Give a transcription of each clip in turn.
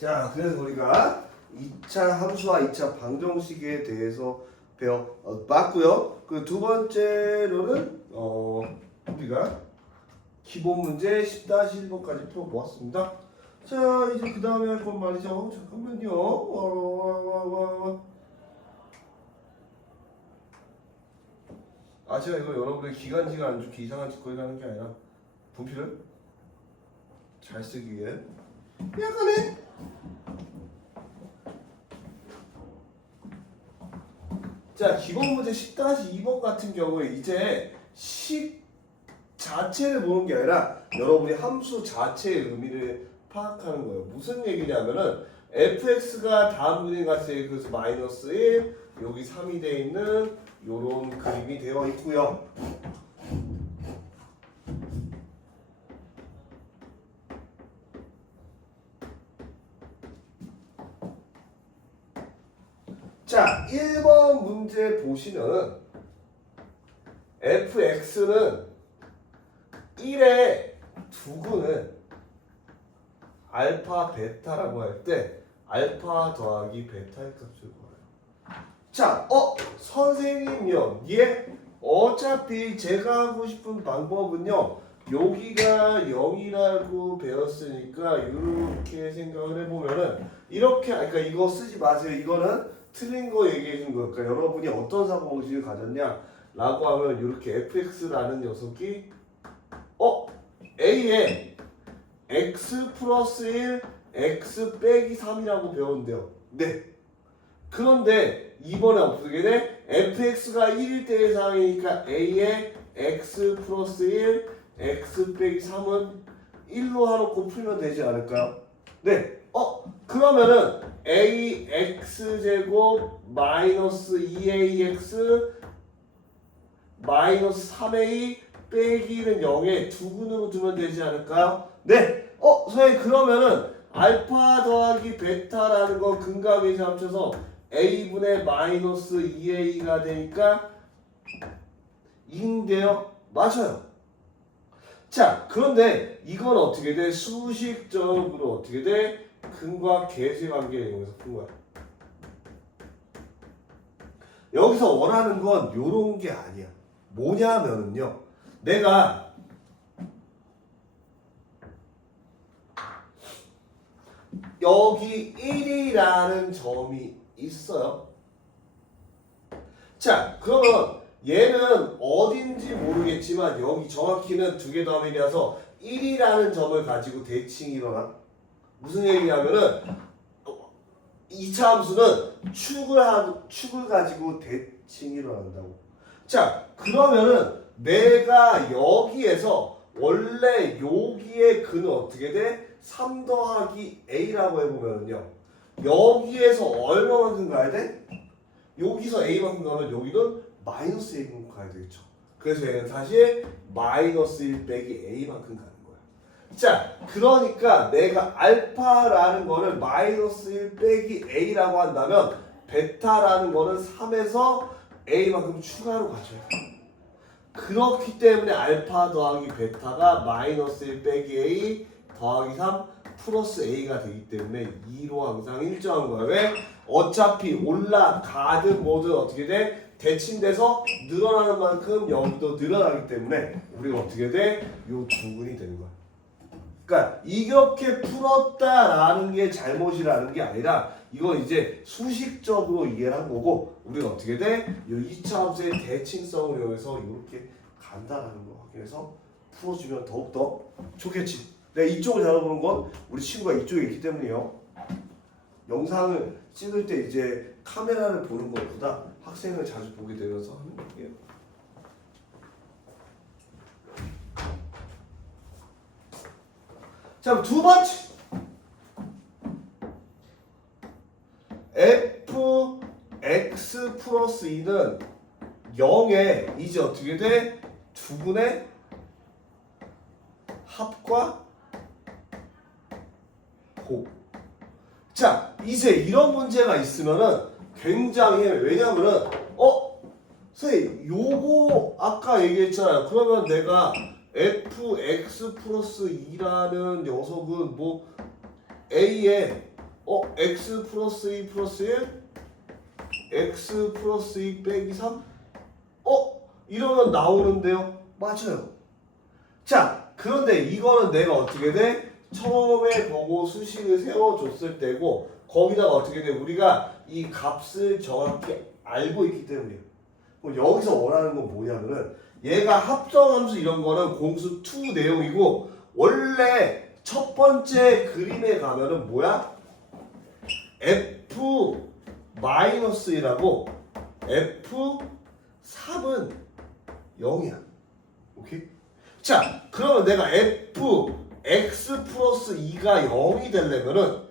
자, 그래서 우리가 2차 함수와 2차 방정식에 대해서 봤고요. 그 두 번째로는 우리가 기본 문제 10-1번까지 풀어보았습니다. 자, 이제 그 다음에 할 건 말이죠. 잠깐만요. 제가 이거 여러분들 기간지가 안 좋게 이상한 짓거리 하는 게 아니라 분필을 잘 쓰기 위해 약간의 자, 기본 문제 10-2번 같은 경우에 이제 식 자체를 보는 게 아니라 여러분이 함수 자체의 의미를 파악하는 거예요. 무슨 얘기냐면은 fx가 다음 분의 같이 그래서 마이너스 1 여기 3이 돼 있는 요런 그림이 되어 있고요. 자, 1번 문제 보시면은 fx는 1의 두근은 알파 베타라고 할 때 알파 더하기 베타의 값을 구해요. 자, 선생님요. 예? 어차피 제가 하고 싶은 방법은요. 여기가 0이라고 배웠으니까 이렇게 생각을 해보면은 이렇게 그러니까 이거 쓰지 마세요. 이거는 틀린 거 얘기해 준 거니까 그러니까 여러분이 어떤 사고방식을 가졌냐 라고 하면 이렇게 fx라는 녀석이 a에 x 플러스 1 x 빼기 3이라고 배웠는데요. 네. 그런데 이번에 어떻게 돼? fx가 1일 때의 상황이니까 a에 x 플러스 1 x 빼기 3은 1로 해놓고 풀면 되지 않을까요? 네. 그러면은 ax 제곱 마이너스 2ax 마이너스 3a 빼기는 0에 두근으로 두면 되지 않을까요? 네. 선생님 그러면은 알파 더하기 베타라는 건 근과 계시 합쳐서 a분의 마이너스 2a가 되니까 2인데요. 맞아요. 자, 그런데 이건 어떻게 돼? 수식적으로 어떻게 돼? 근과 계수의 관계를 이용해서 푼 거야. 여기서 원하는 건 요런 게 아니야. 뭐냐면은요. 내가 여기 1이라는 점이 있어요. 자, 그러면 얘는 어딘지 모르겠지만 여기 정확히는 두 개 더하면 1이라서 1이라는 점을 가지고 대칭이 일어나. 무슨 얘기냐면은 2차 함수는 축을 가지고 대칭이 일어난다고. 자, 그러면은 내가 여기에서 원래 여기의 근은 어떻게 돼? 3 더하기 a라고 해보면요. 여기에서 얼마만큼 가야 돼? 여기서 a만큼 가면 여기는 마이너스 a만큼 가야 되겠죠. 그래서 얘는 다시 마이너스 1 빼기 a만큼 가는 거야. 자, 그러니까 내가 알파라는 거를 마이너스 1 빼기 a라고 한다면 베타라는 거는 3에서 a만큼 추가로 가져야 돼. 그렇기 때문에 알파 더하기 베타가 마이너스 1 빼기 a 더하기 3 플러스 a가 되기 때문에 2로 항상 일정한 거야. 왜? 어차피 올라가든 뭐든 어떻게 돼? 대칭돼서 늘어나는 만큼 여기도 늘어나기 때문에 우리가 어떻게 돼? 요 두근이 되는 거야. 그러니까 이렇게 풀었다라는 게 잘못이라는 게 아니라 이건 이제 수식적으로 이해를 한 거고 우리가 어떻게 돼? 이 2차 함수의 대칭성을 이용해서 이렇게 간다라는 거 확인해서 풀어주면 더욱더 좋겠지. 내가 이쪽을 잡아보는 건 우리 친구가 이쪽에 있기 때문이에요. 영상을 찍을 때 이제 카메라를 보는 것보다 학생을 자주 보게 되면서 하는 거예요. 자, 두 번째 fx 플러스 2는 0에 이제 어떻게 돼? 두분의 합과 곱. 자, 이제 이런 문제가 있으면은 굉장히 왜냐면은 선생님 요거 아까 얘기했잖아요. 그러면 내가 fx 플러스 2라는 녀석은 뭐 a에 x 플러스 2 플러스 1 x 플러스 2 빼기 3 이러면 나오는데요. 맞아요. 자, 그런데 이거는 내가 어떻게 돼? 처음에 보고 수식을 세워줬을 때고 거기다가 어떻게 돼? 우리가 이 값을 정확히 알고 있기 때문이에요. 그럼 여기서 원하는 건 뭐냐면은 얘가 합성함수 이런 거는 공수 2 내용이고 원래 첫 번째 그림에 가면은 뭐야? F-1이라고 F3은 0이야. 오케이? 자, 그러면 내가 X 플러스 2가 0이 되려면은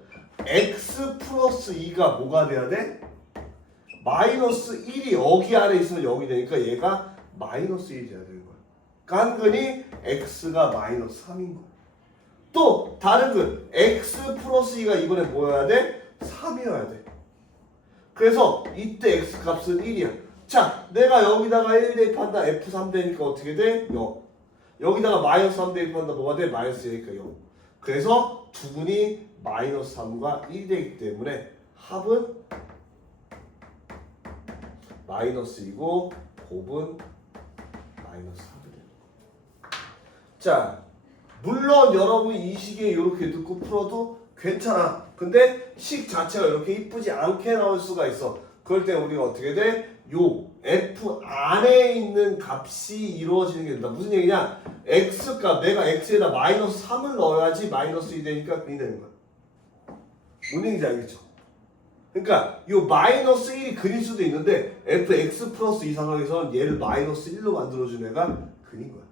X 플러스 2가 뭐가 돼야 돼? 마이너스 1이 여기 안에 있으면 0이 되니까 얘가 마이너스 1이 돼야 되는 거야. 깐근이 X가 마이너스 3인 거야. 또 다른 근 X 플러스 2가 이번에 뭐여야 돼? 3이어야 돼. 그래서 이때 X 값은 1이야. 자, 내가 여기다가 1 대입한다. F3 되니까 어떻게 돼? 0. 여기다가 마이너스 3 대입한다. 뭐가 돼? 마이너스 1이니까 0. 그래서 두 분이 마이너스 3과 1이 되기 때문에 합은 마이너스 2고 곱은 마이너스 4이 돼요. 자, 물론 여러분이 이 식에 이렇게 듣고 풀어도 괜찮아. 근데 식 자체가 이렇게 이쁘지 않게 나올 수가 있어. 그럴 때 우리가 어떻게 돼? 요 F 안에 있는 값이 이루어지는 게 된다. 무슨 얘기냐? X값, 내가 X에다 마이너스 3을 넣어야지 마이너스 2 되니까 그게 되는 거야. 뭔 얘기인지 알겠죠? 그러니까 요 마이너스 1이 근일 수도 있는데 fx 플러스 2 상황에서는 얘를 마이너스 1로 만들어준 애가 근인 거야.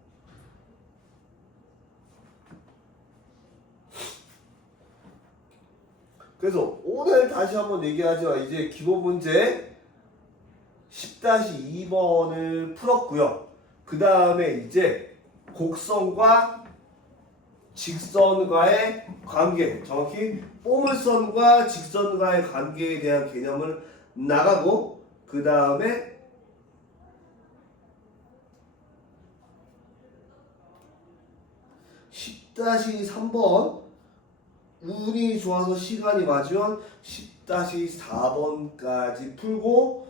그래서 오늘 다시 한번 얘기하지만 이제 기본 문제 10-2번을 풀었고요. 그 다음에 이제 곡선과 직선과의 관계, 정확히 포물선과 직선과의 관계에 대한 개념을 나가고 그 다음에 (10-3번) 운이 좋아서 시간이 맞으면 10-4번까지 풀고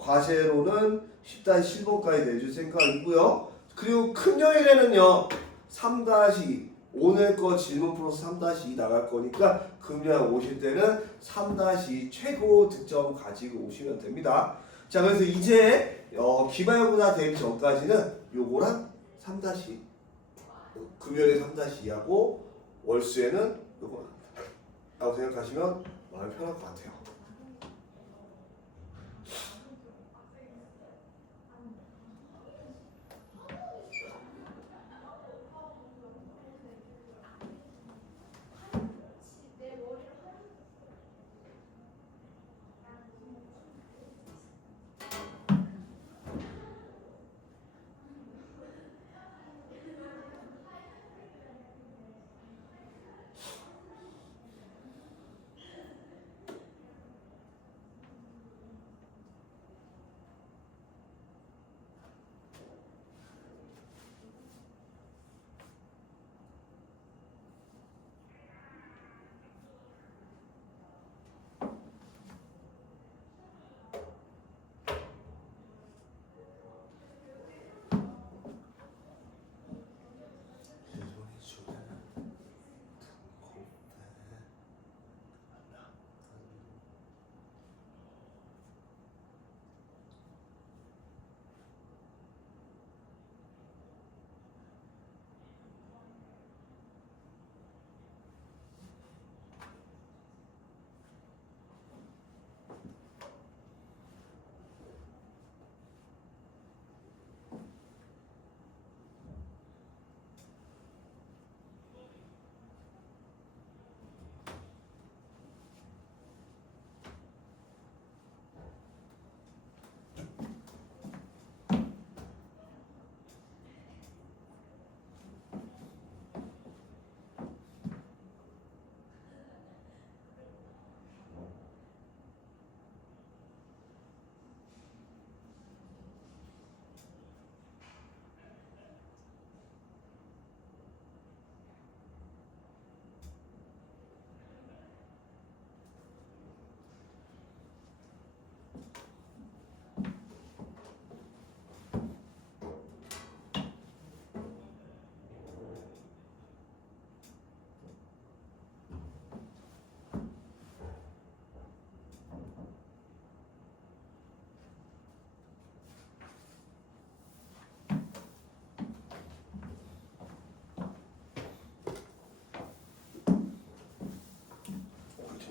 과제로는 10-7번까지 내줄 생각이고요. 그리고 금요일에는요 3-2 오늘 거 질문 플러스 3-2 나갈 거니까 금요일 오실 때는 3-2 최고 득점 가지고 오시면 됩니다. 자, 그래서 이제 기말고사 되기 전까지는 요거랑 3-2 금요일에 3-2하고 월수에는 요거 라고 생각하시면 마음이 편할 것 같아요.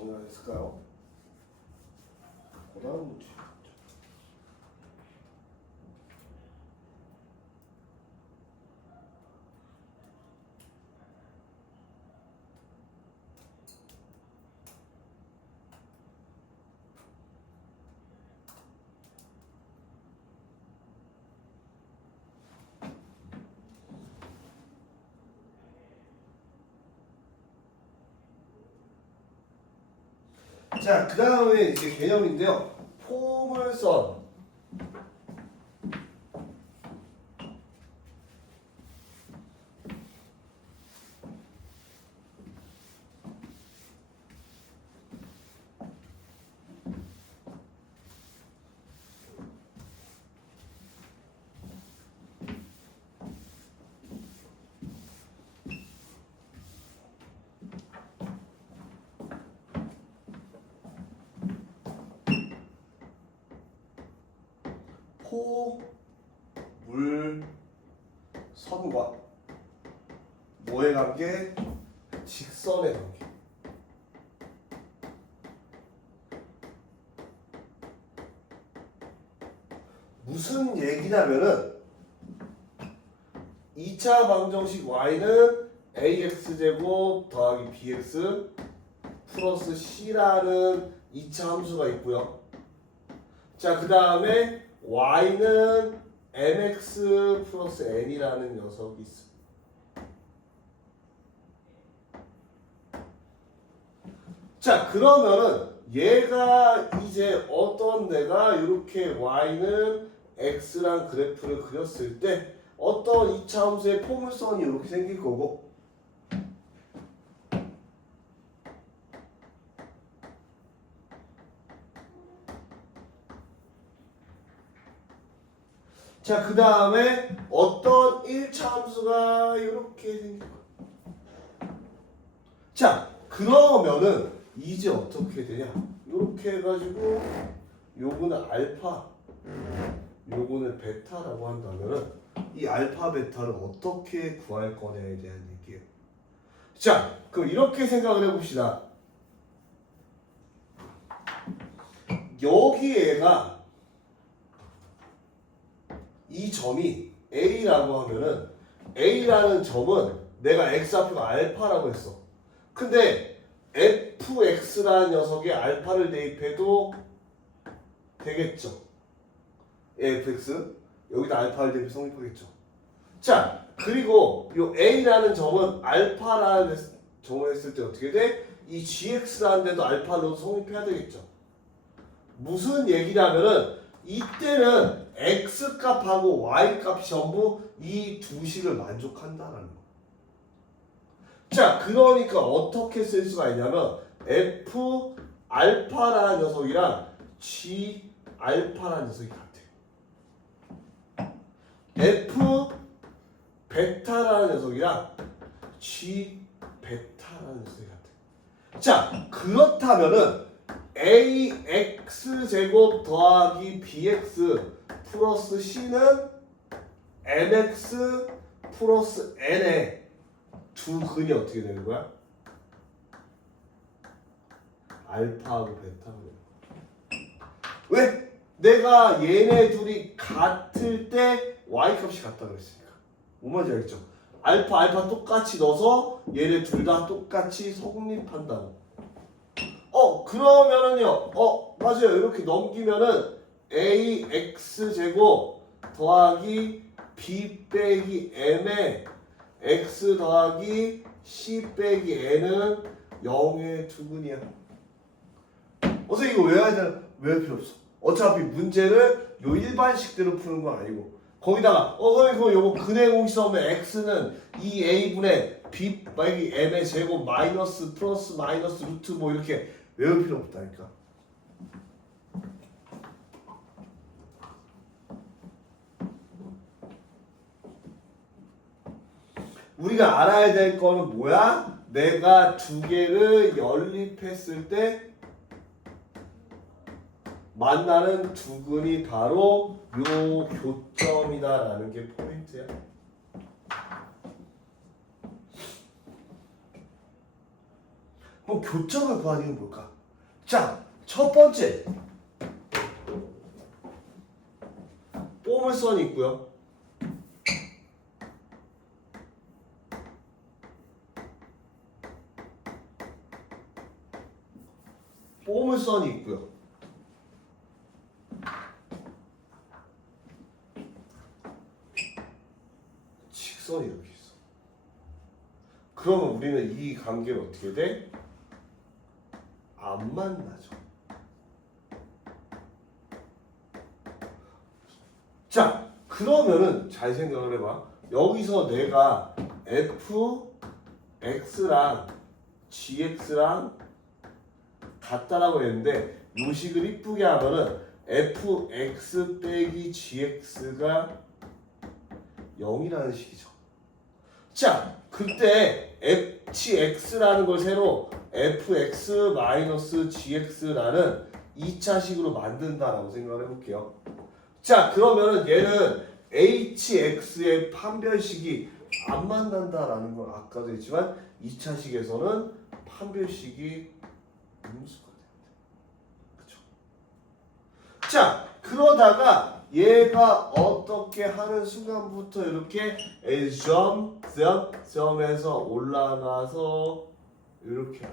정리가 됐을까요? 고단한 문제. 자, 그 다음에 이제 개념인데요. 포물선. 포물선과 뭐의 관계? 직선의 관계. 무슨 얘기냐면은 2차 방정식 y는 ax제곱 더하기 bx 플러스 c라는 2차 함수가 있고요. 자, 그 다음에 y는 mx 플러스 n이라는 녀석이 있어. 자, 그러면은 얘가 이제 어떤 내가 이렇게 y는 x랑 그래프를 그렸을 때 어떤 2차 함수의 포물선이 이렇게 생길 거고, 자, 그 다음에 어떤 1차 함수가 이렇게 생길 거야. 자, 그러면은 이제 어떻게 되냐? 이렇게 해가지고 요거는 알파, 요거는 베타라고 한다면은 이 알파, 베타를 어떻게 구할 거냐에 대한 얘기예요. 자, 그럼 이렇게 생각을 해봅시다. 여기에가 이 점이 A라고 하면은 A라는 점은 내가 X좌표가 알파라고 했어. 근데 fx라는 녀석에 알파를 대입해도 되겠죠. fx 여기다 알파를 대입해 성립하겠죠. 자, 그리고 이 A라는 점은 알파라는 점을 했을 때 어떻게 돼? 이 gx라는 데도 알파로 성립해야 되겠죠. 무슨 얘기냐면은 이때는 x 값하고 y 값이 전부 이 두 식을 만족한다라는 거. 자, 그러니까 어떻게 쓸 수가 있냐면 f 알파라는 녀석이랑 g 알파라는 녀석이 같아. f 베타라는 녀석이랑 g 베타라는 녀석이 같아. 자, 그렇다면은 ax 제곱 더하기 bx 플러스 c는 mx 플러스 n의 두 근이 어떻게 되는 거야? 알파하고 베타가 되는 거야. 왜? 내가 얘네 둘이 같을 때 y 값이 같다 그랬으니까. 뭔 말인지 알겠죠? 알파 똑같이 넣어서 얘네 둘 다 똑같이 성립한다고. 그러면은요. 맞아요. 이렇게 넘기면은 ax 제곱 더하기 b 빼기 m의 x 더하기 c 빼기 n은 0의 두근이야. 어서 이거 외워야 되나? 외울 필요 없어. 어차피 문제를 요 일반식대로 푸는 건 아니고 거기다가 그럼 요거 근의 공식 써면 x는 2a분의 b 빼기 m의 제곱 마이너스 플러스 마이너스 루트 뭐 이렇게 외울 필요 없다니까. 우리가 알아야 될 거는 뭐야? 내가 두 개를 연립했을 때 만나는 두근이 바로 요 교점이다라는 게 포인트야. 그럼 교점을 구하는 건 뭘까? 자, 첫 번째 보물선이 있고요. 보물선이 있고요. 직선이 이렇게 있어. 그러면 우리는 이 관계를 어떻게 돼? 안 만나죠. 자, 그러면은 잘 생각을 해봐. 여기서 내가 fx랑 gx랑 같다라고 했는데 요 식을 이쁘게 하면은 fx 빼기 gx가 0이라는 식이죠. 자, 그때 fx라는 걸 새로 fx 마이너스 gx라는 2차식으로 만든다라고 생각을 해볼게요. 자, 그러면은 얘는 hx의 판별식이 안 만난다라는 걸 아까도 했지만 2차식에서는 판별식이 음수가 됩니다. 그쵸? 자, 그러다가 얘가 어떻게 하는 순간부터 이렇게 점에서 올라가서 이렇게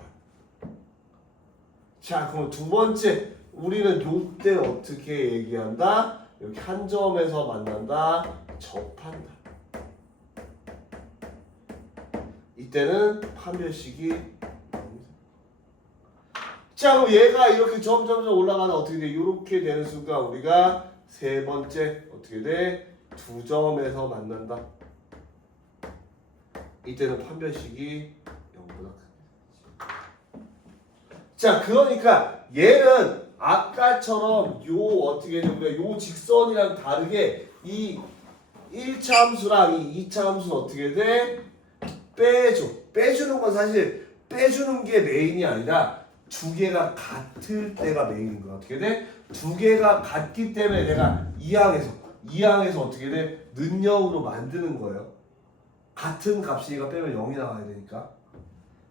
자, 그럼 두 번째 우리는 요때 어떻게 얘기한다? 이렇게 한 점에서 만난다, 접한다. 이때는 판별식이 나옵니다. 자, 그럼 얘가 이렇게 점점 올라가다 어떻게 돼? 이렇게 되는 순간 우리가 세 번째 어떻게 돼? 두 점에서 만난다. 이때는 판별식이 0보다 큽니다. 자, 그러니까 얘는 아까처럼 요 어떻게 되면 요 직선이랑 다르게 이 1차 함수랑 이 2차 함수는 어떻게 돼? 빼줘. 빼주는 건 사실 빼주는 게 메인이 아니라 두 개가 같을 때가 메인인 거야. 어떻게 돼? 두 개가 같기 때문에 내가 이항에서 어떻게 돼? 는영으로 만드는 거예요. 같은 값이니까 빼면 0이 나와야 되니까.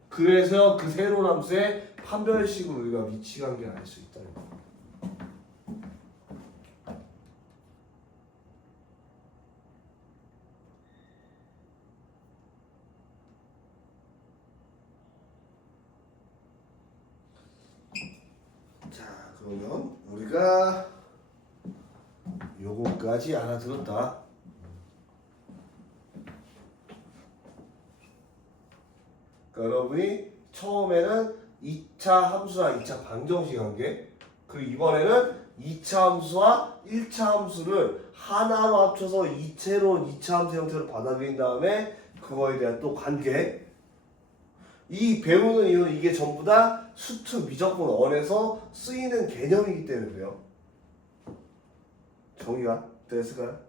그래서 그 세로 함수의 판별식으로 우리가 위치 관계를 알 수 있다는 거예요. 자, 그러면 우리가 요거까지 알아들었다. 그러니까 여러분이 처음에는 2차 함수랑 2차 방정식 관계, 그리고 이번에는 2차 함수와 1차 함수를 하나로 합쳐서 이채로 2차 함수 형태로 받아들인 다음에 그거에 대한 또 관계. 이 배우는 이유는 이게 전부 다 수특 미적분 언에서 쓰이는 개념이기 때문에 그래요. 정의가 됐을까요?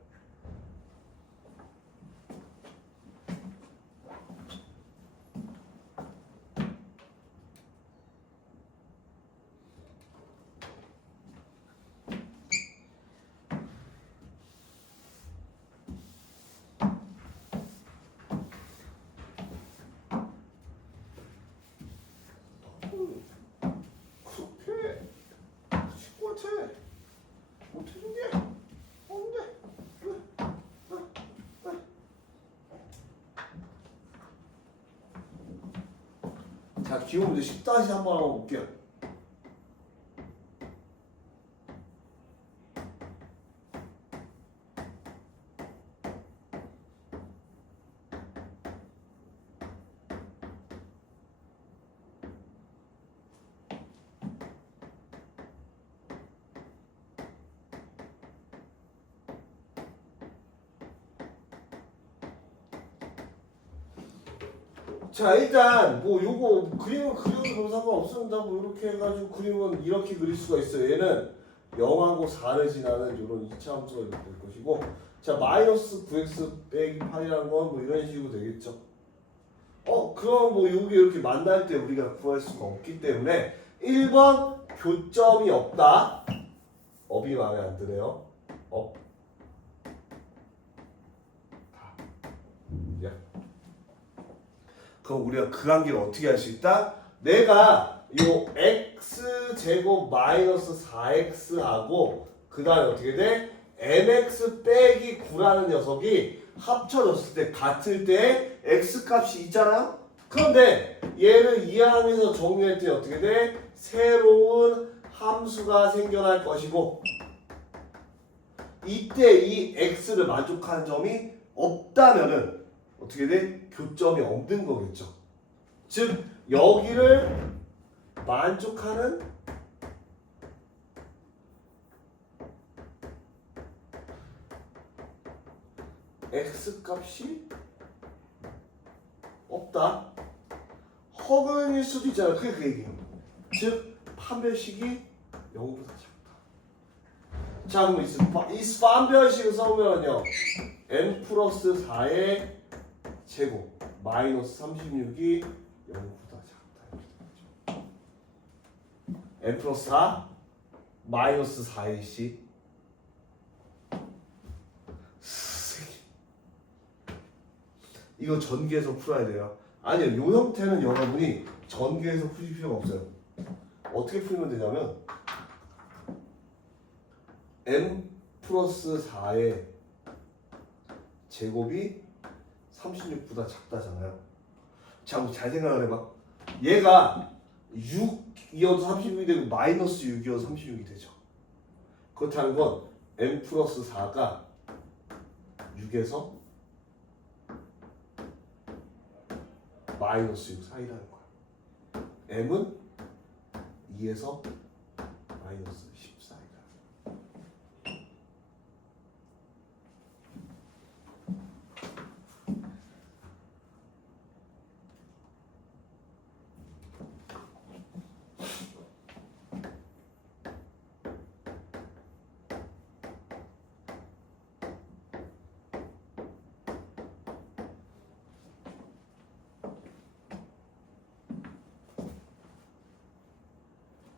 그렇게 친구한테 못해준 게 없는데. 자, 기호 문제 10-1 한번 한번 볼게요. 자, 일단 뭐 요거 그림은 그려도 그런 상관없습니다. 뭐 이렇게 해가지고 그림은 이렇게 그릴 수가 있어요. 얘는 0하고 4를 지나는 이런 2차 함수가 이렇게 될 것이고, 자, 마이너스 9x 빼기 8이라는 건 뭐 이런 식으로 되겠죠. 그럼 뭐 여기 이렇게 만날 때 우리가 구할 수가 없기 때문에 1번 교점이 없다. 업이 마음에 안 드네요. 야. 그럼 우리가 그 관계를 어떻게 할 수 있다? 내가 요 x제곱 마이너스 4x하고 그 다음에 어떻게 돼? mx 빼기 9라는 녀석이 합쳐졌을 때 같을 때 x값이 있잖아요? 그런데 얘를 이해하면서 정리할 때 어떻게 돼? 새로운 함수가 생겨날 것이고 이때 이 x를 만족하는 점이 없다면은 어떻게 돼? 교점이 없는 거겠죠. 즉 여기를 만족하는 x값이 없다. 허근일 수도 있잖아. 그게 그 얘기. 즉 판별식이 0보다 작다. 자 그럼 이 판별식을 써보면요 n 플러스 4의 제곱 마이너스 36이 0보다 작다. n 플러스 4 마이너스 4의 씨 이거 전개해서 풀어야 돼요. 아니요, 요 형태는 여러분이 전개해서 푸실 필요가 없어요. 어떻게 풀면 되냐면 n 플러스 4의 제곱이 36보다 작다잖아요. 자, 한번 잘 생각을 해봐. 얘가 6이어도 36이 되고 마이너스 6이어도 36이 되죠. 그렇다는 건 n 플러스 4가 6에서 마이너스 6 사이라는 거야. m은 2에서 마이너스 10 사이다.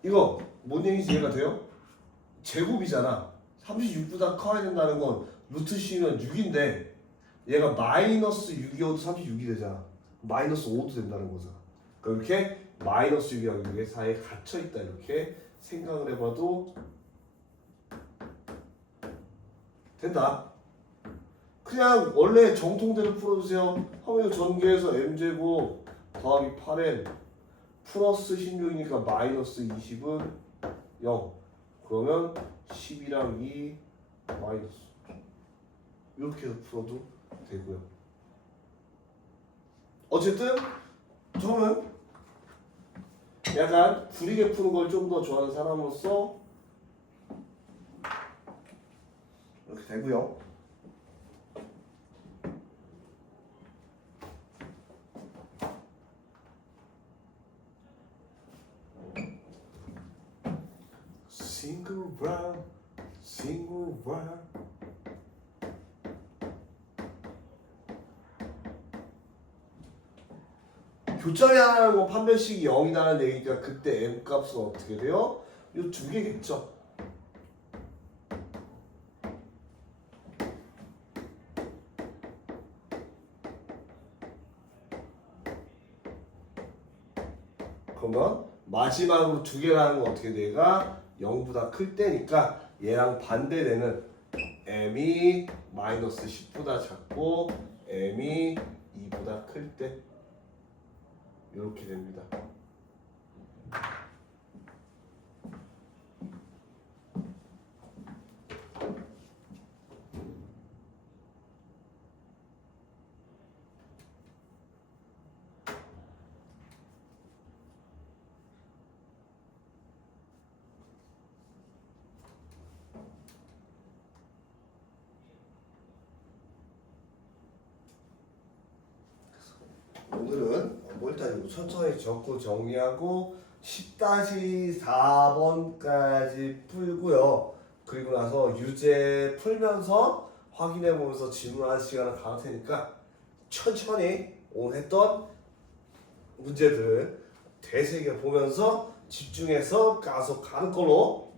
이거 뭔 얘기인지 이해가 돼요? 제곱이잖아. 36보다 커야 된다는 건 루트 씌우면 6인데 얘가 마이너스 6이어도 36이 되잖아. 마이너스 5도 된다는 거잖아. 그러니까 이렇게 마이너스 6이랑 6의 사이에 갇혀있다 이렇게 생각을 해봐도 된다. 그냥 원래 정통대로 풀어주세요. 하면 전개해서 m제곱 더하기 8n 플러스 16이니까 마이너스 20은 0. 그러면 10이랑 2 마이너스 이렇게 해서 풀어도 되고요. 어쨌든 저는 약간 구리게 푸는 걸 좀 더 좋아하는 사람으로서 이렇게 되고요. Single round, single round. 교점이 하나라는 건 판별식이 0이라는 얘기니까 그때 m 값은 어떻게 돼요? 이 두 개겠죠. 그러면 마지막으로 두 개라는 건 어떻게 돼가 0보다 클 때니까 얘랑 반대되는 m이 마이너스 10보다 작고 m이 2보다 클 때 이렇게 됩니다. 오늘은 일단 천천히 적고 정리하고 10-4번까지 풀고요. 그리고 나서 유제 풀면서 확인해 보면서 질문하는 시간을 가질 테니까 천천히 오늘 했던 문제들 되새겨 보면서 집중해서 가속하는 걸로.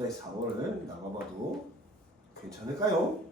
10-4번을 나가봐도 괜찮을까요?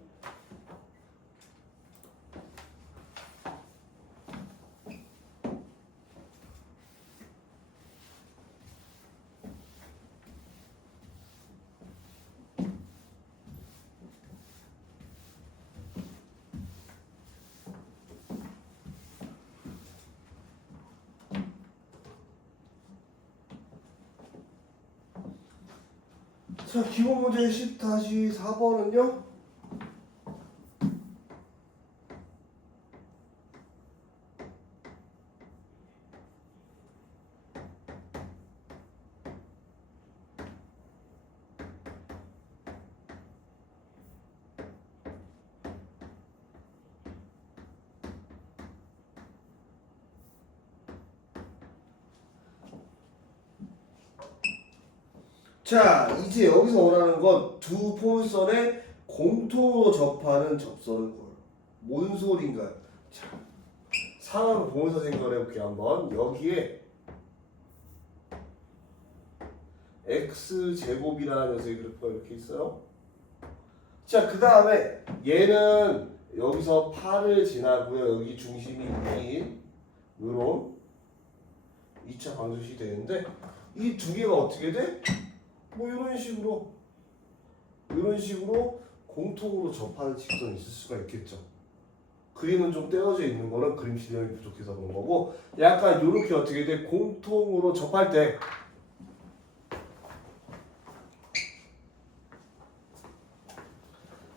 자, 기본 문제 10-4번은요. 자, 이제 여기서 원하는 건 두 포물선에 공통으로 접하는 접선을 걸. 뭔 소린가요? 자, 상황을 보면서 생각을 해볼게요. 한번 여기에 x제곱이라는 녀석이 그래프가 이렇게 있어요. 자, 그 다음에 얘는 여기서 8을 지나고요. 여기 중심이 2인 요런 2차 방정식이 되는데 이 두 개가 어떻게 돼? 뭐 이런 식으로 공통으로 접하는 직선이 있을 수가 있겠죠. 그림은 좀 떼어져 있는 거는 그림 실력이 부족해서 그런 거고, 약간 이렇게 어떻게 돼? 공통으로 접할 때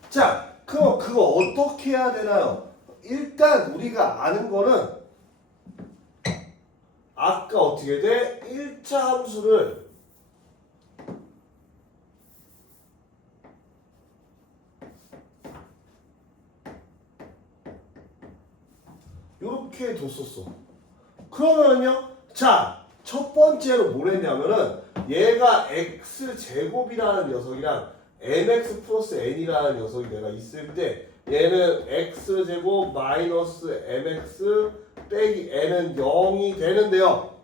자, 그럼 그거 어떻게 해야 되나요? 일단 우리가 아는 거는 아까 어떻게 돼? 1차 함수를 이렇게 뒀었어. 그러면요, 자, 첫 번째로 뭘 했냐면은 얘가 x제곱이라는 녀석이랑 mx 플러스 n이라는 녀석이 내가 있을 때 얘는 x제곱 마이너스 mx 빼기 n은 0이 되는데요.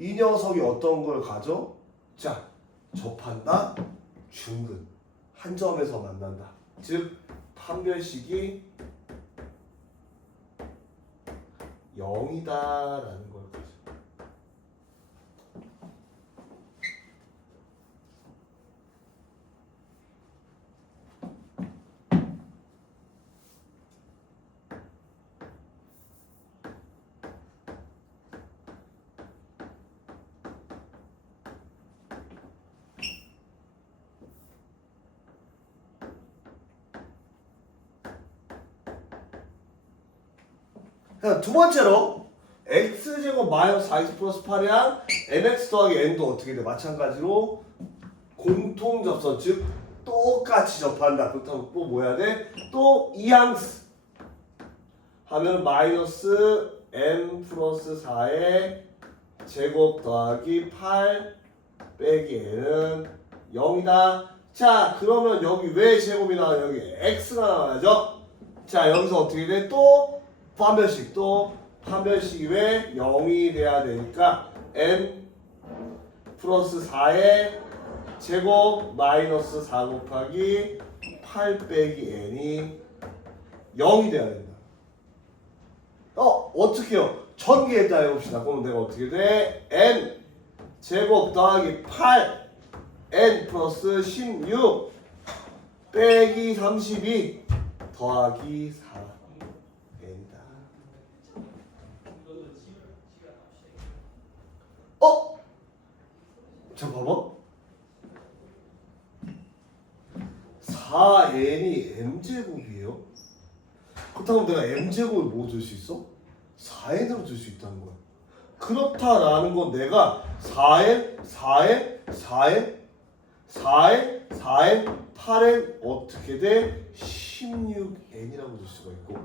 이 녀석이 어떤 걸 가져? 자, 접한다, 중근, 한 점에서 만난다. 즉, 판별식이 0이다라는 걸 가져. 두 번째로 x제곱 마이너스 4x 플러스 8이랑 mx 더하기 n도 어떻게 돼? 마찬가지로 공통 접선, 즉 똑같이 접한다. 그렇다면 또 뭐 해야 돼? 또 이항스 하면 마이너스 m 플러스 4의 제곱 더하기 8 빼기 n은 0이다. 자, 그러면 여기 왜 제곱이 나와요? 여기 x가 나와야죠. 자, 여기서 어떻게 돼? 또 판별식이 왜 0이 돼야 되니까 n 플러스 4의 제곱 마이너스 4 곱하기 8 빼기 n이 0이 돼야 된다. 어떻게요? 전개했다 해봅시다. 그럼 내가 어떻게 돼? n 제곱 더하기 8 n 플러스 16 빼기 32 더하기 4 n이다. 자, 봐봐. 4n이 m제곱이에요. 그렇다면 내가 m제곱을 뭐 줄 수 있어? 4n으로 줄 수 있다는 거야. 그렇다라는 건 내가 4n, 4n, 4n, 4n, 4n, 8n 어떻게 돼? 16n이라고 줄 수가 있고.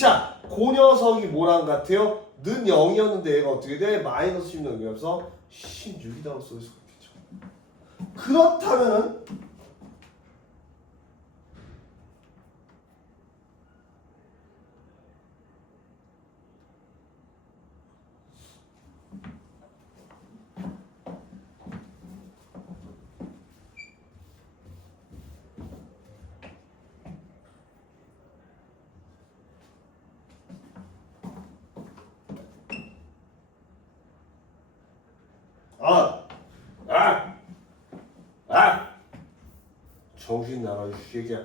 자, 그 녀석이 뭐랑 같아요? 는 0이었는데 얘가 어떻게 돼? 마이너스 16이어서 16이라고 쓸 수가 있겠죠. 그렇다면은 느낌 나가지고 얘기야.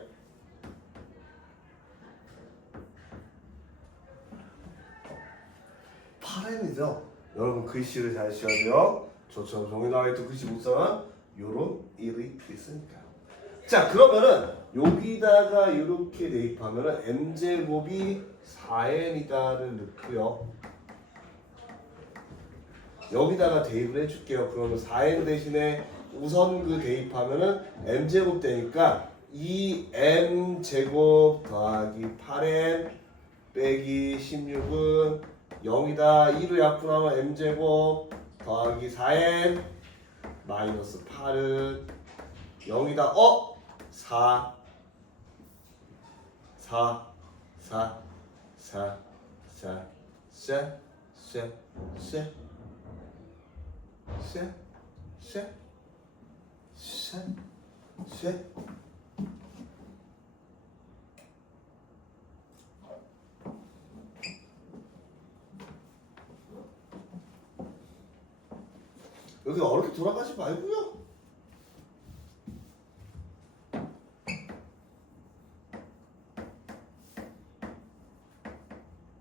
파렌이죠. 여러분 글씨를 잘 써야 돼요. 저처럼 정의당에도 글씨 못 써면 요런 일이 있으니까. 자 그러면은 여기다가 이렇게 대입하면은 m제곱이 4n이다를 넣고요. 여기다가 대입을 해줄게요. 그러면 4n 대신에 우선 그 대입하면은 m제곱 되니까 이 m제곱 더하기 8n 빼기 16은 0이다. 2로 약분하면 m제곱 더하기 4n 마이너스 8은 0이다. 4 4 4 4 4 4 4 4 여기 어렵게 돌아가지 말고요.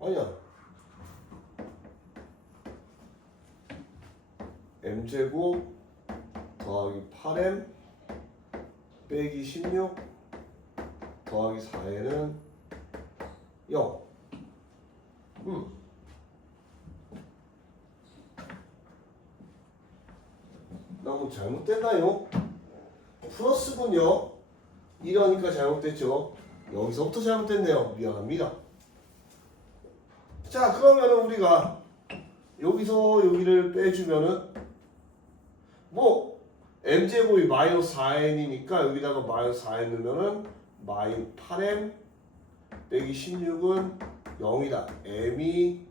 아니야. m제곱 더하기 8m 빼기 16 더하기 4n은 0. 나 뭐 잘못됐나요? 플러스군요. 이러니까 잘못됐죠. 여기서부터 잘못됐네요. 미안합니다. 자 그러면은 우리가 여기서 여기를 빼주면은 뭐 m제곱이 마이너스 4n이니까 여기다가 마이너스 4n 넣으면은 마이너스 8m 빼기 16은 0이다. m이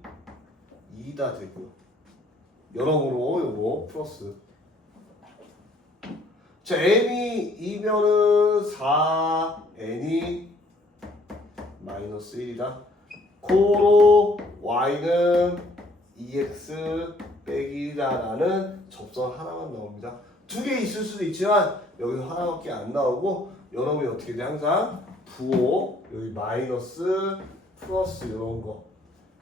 2다 되고요. 여러모로 요거 플러스. 자 m이 2면은 4n이 마이너스 1이다. 고로 y는 2x 빼기 1이다라는 접선 하나만 나옵니다. 두 개 있을 수도 있지만 여기서 하나밖에 안 나오고 여러분이 어떻게 돼? 항상 부호 여기 마이너스 플러스 이런 거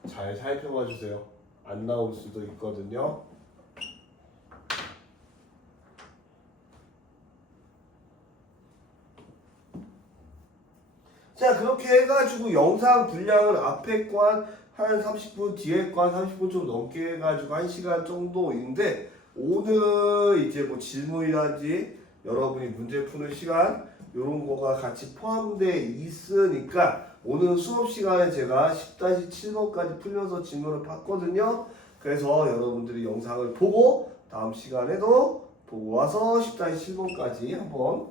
잘 살펴봐 주세요. 안 나올 수도 있거든요. 자 그렇게 해가지고 영상 분량은 앞에 관 한 30분, 뒤에 관 30분 좀 넘게 해가지고 1시간 정도인데 오늘 이제 뭐 질문이라든지 여러분이 문제 푸는 시간 이런 거가 같이 포함되어 있으니까 오늘 수업 시간에 제가 10-7번까지 풀면서 질문을 봤거든요. 그래서 여러분들이 영상을 보고 다음 시간에도 보고 와서 10-7번까지 한번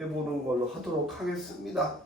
해보는 걸로 하도록 하겠습니다.